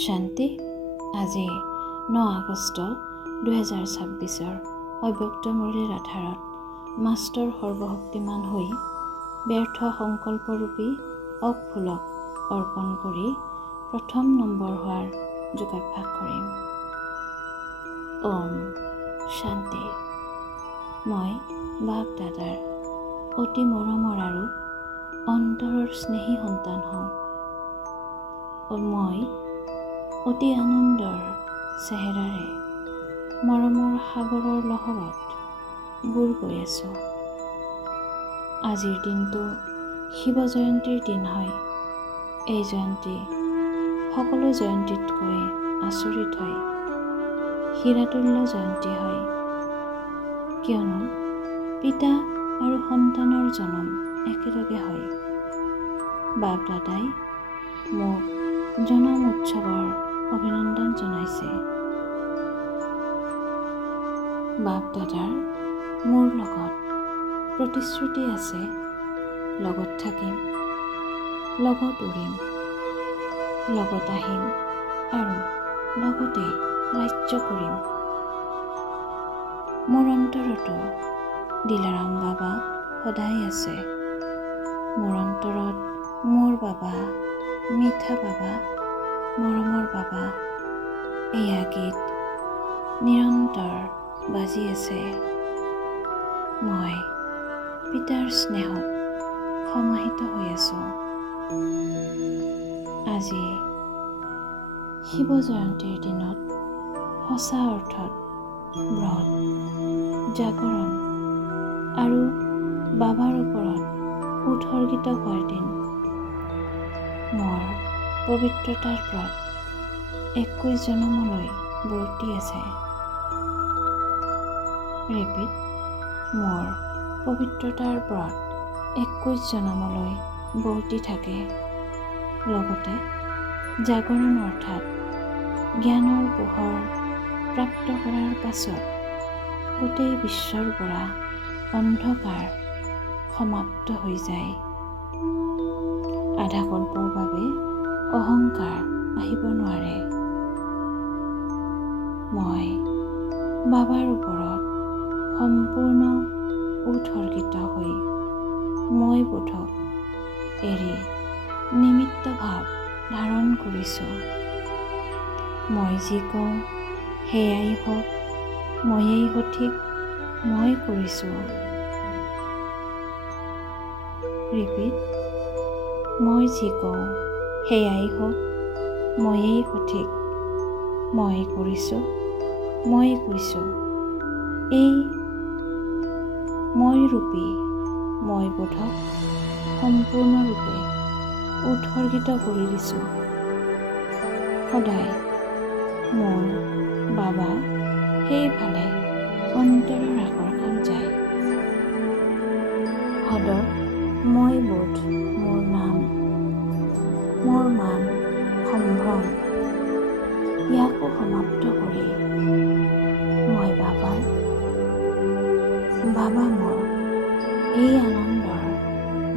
শান্তি। আজি 9 আগষ্ট 2026 অব্যক্ত মুৰলীৰ আধাৰত মাষ্টৰ সৰ্বশক্তিমান হৈ ব্যৰ্থ সংকল্পৰূপী অফুলক অৰ্পণ কৰি প্ৰথম নম্বৰ হোৱাৰ যোগাভ্যাস কৰিম। ওম শান্তি। মই বাপ দাদাৰ অতি মৰমৰ আৰু অন্তৰৰ স্নেহী সন্তান হওঁ। মই অতি আনন্দৰ চেহেৰাৰে মৰমৰ সাগৰৰ লহৰত বুৰ গৈ আছোঁ। আজিৰ দিনটো শিৱ জয়ন্তীৰ দিন হয়। এই জয়ন্তী সকলো জয়ন্তীতকৈ আচৰিত হয়, হীৰাতুল্য জয়ন্তী হয়। কিয়নো পিতা আৰু সন্তানৰ জন্ম একেলগে হয়। বাপ দাদাই মোক জনম উৎসৱৰ অভিনন্দন জনাইছে। বাপ দাদাৰ মোৰ লগত প্ৰতিশ্ৰুতি আছে, লগত থাকিম, লগত উৰিম, লগত আহিম আৰু লগতে ৰাজ্য কৰিম। মোৰ অন্তৰতো দিলাৰাম বাবা সদায় আছে। মোৰ অন্তৰত মোৰ বাবা, মিঠা বাবা, মৰমৰ বাবা, এয়া গীত নিৰন্তৰ বাজি আছে। মই পিতাৰ স্নেহত সমাহিত হৈ আছোঁ। আজি শিৱ জয়ন্তীৰ দিনত সঁচা অৰ্থত ব্ৰত, জাগৰণ আৰু বাবাৰ ওপৰত উৎসৰ্গিত হোৱাৰ দিন। মোৰ পবিত্ৰতাৰ ব্ৰত 21 জনমলৈ বৰ্তি আছে। ৰিপিট, মোৰ পবিত্ৰতাৰ ব্ৰত 21 জনমলৈ বৰ্তি থাকে। লগতে জাগৰণ অৰ্থাৎ জ্ঞানৰ পোহৰ প্ৰাপ্ত কৰাৰ পাছত গোটেই বিশ্বৰ পৰা অন্ধকাৰ সমাপ্ত হৈ যায়। আধা কল্পৰ বাবে অহংকাৰ আহিব নোৱাৰে। মই বাবাৰ ওপৰত সম্পূৰ্ণ উৎসৰ্গিত হৈ মই বোধক এৰি নিমিত্ত ভাৱ ধাৰণ কৰিছোঁ। মই যি কওঁ সেয়াই হওক, ময়েই সঠিক, মই কৰিছোঁ। ৰিপিট, মই যি কওঁ সেয়াই হওক, ময়েই সঠিক, মই কৰিছোঁ, মই কৈছোঁ। এই মই ৰূপী মই বোধক সম্পূৰ্ণৰূপে উৎসৰ্গিত কৰি দিছোঁ। সদায় মোৰ বাবা সেইফালে অন্তৰৰ আকৰ্ষণ যায়। সদৰ মই বোধ মোৰ নাম, মোৰ মান সম্ভ্ৰম ইয়াকো সমাপ্ত কৰি মই বাবা মোৰ এই আনন্দৰ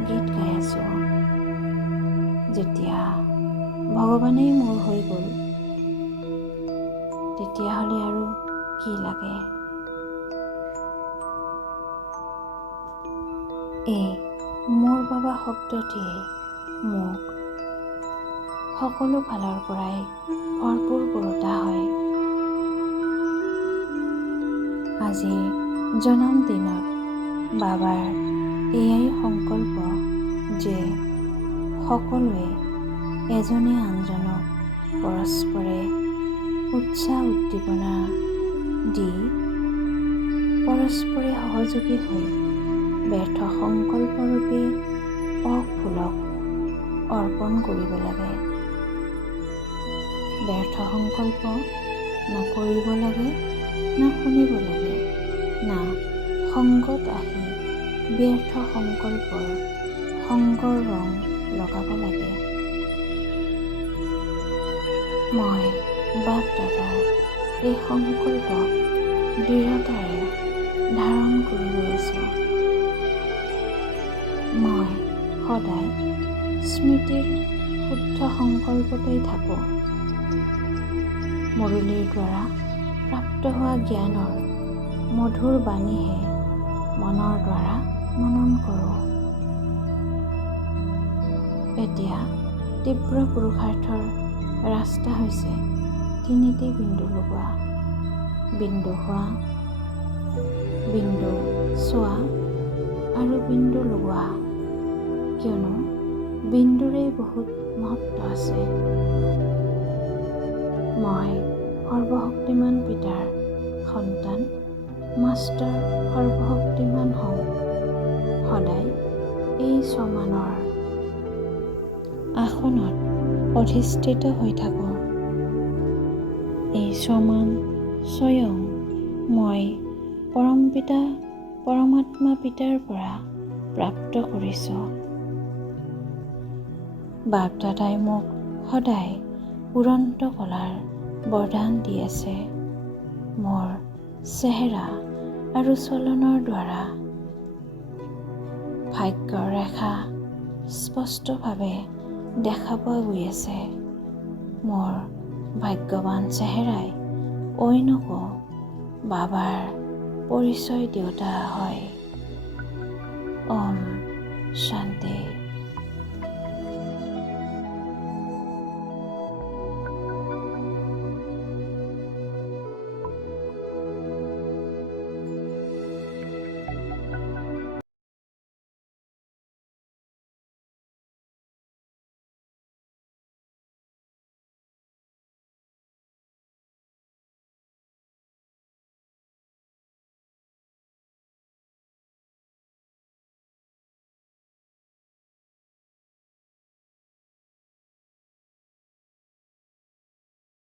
গীত গাই আছোঁ। যেতিয়া ভগৱানেই মোৰ হৈ গ'ল, তেতিয়াহ'লে আৰু কি লাগে? এই মোৰ বাবা শব্দটিয়ে মোক সকলো ফালৰ পৰাই ভৰপূৰ কৰোঁতা হয়। আজিৰ জনমদিনত বাবাৰ এয়াই সংকল্প যে সকলোৱে এজনে আনজনক পৰস্পৰে উৎসাহ উদ্দীপনা দি পৰস্পৰে সহযোগী হৈ ব্যৰ্থ সংকল্পৰূপী অফুলক অৰ্পণ কৰিব লাগে। ব্যৰ্থ সংকল্প না কৰিব লাগে, না শুনিব লাগে, না সংগত আহি ব্যৰ্থ সংকল্পৰ সংগৰ ৰং লগাব লাগে। মই বাপ দাদাৰ এই সংকল্পক দৃঢ়তাৰে ধাৰণ কৰি গৈ আছোঁ। মই সদায় স্মৃতিৰ শুদ্ধ সংকল্পতেই থাকোঁ। মুৰলীৰ দ্বাৰা প্ৰাপ্ত হোৱা জ্ঞানৰ মধুৰ বাণীহে মনৰ দ্বাৰা মনন কৰোঁ। এতিয়া তীব্ৰ পুৰুষাৰ্থৰ ৰাস্তা হৈছে তিনিটি বিন্দু লগোৱা, বিন্দু হোৱা, বিন্দু চোৱা আৰু বিন্দু লগোৱা, কিয়নো বিন্দুৰে বহুত মহত্ব আছে। মই সৰ্বশক্তিমান পিতাৰ সন্তান, মাষ্টাৰ সৰ্বশক্তিমান হওঁ। সদায় এই স্বমানৰ আসনত অধিষ্ঠিত হৈ থাকোঁ। এই স্বমান স্বয়ং মই পৰম পিতা পৰমাত্মা পিতাৰ পৰা প্ৰাপ্ত কৰিছোঁ। বাপ দাদাই মোক সদায় উৰন্ত কলাৰ বৰদান দি আছে। মোৰ চেহেৰা আৰু চলনৰ দ্বাৰা ভাগ্যৰ ৰেখা স্পষ্টভাৱে দেখা পোৱা গৈ আছে। মোৰ ভাগ্যৱান চেহেৰাই অইনকো বাবাৰ পৰিচয় দিওঁতা হয়। ওম শান্তি।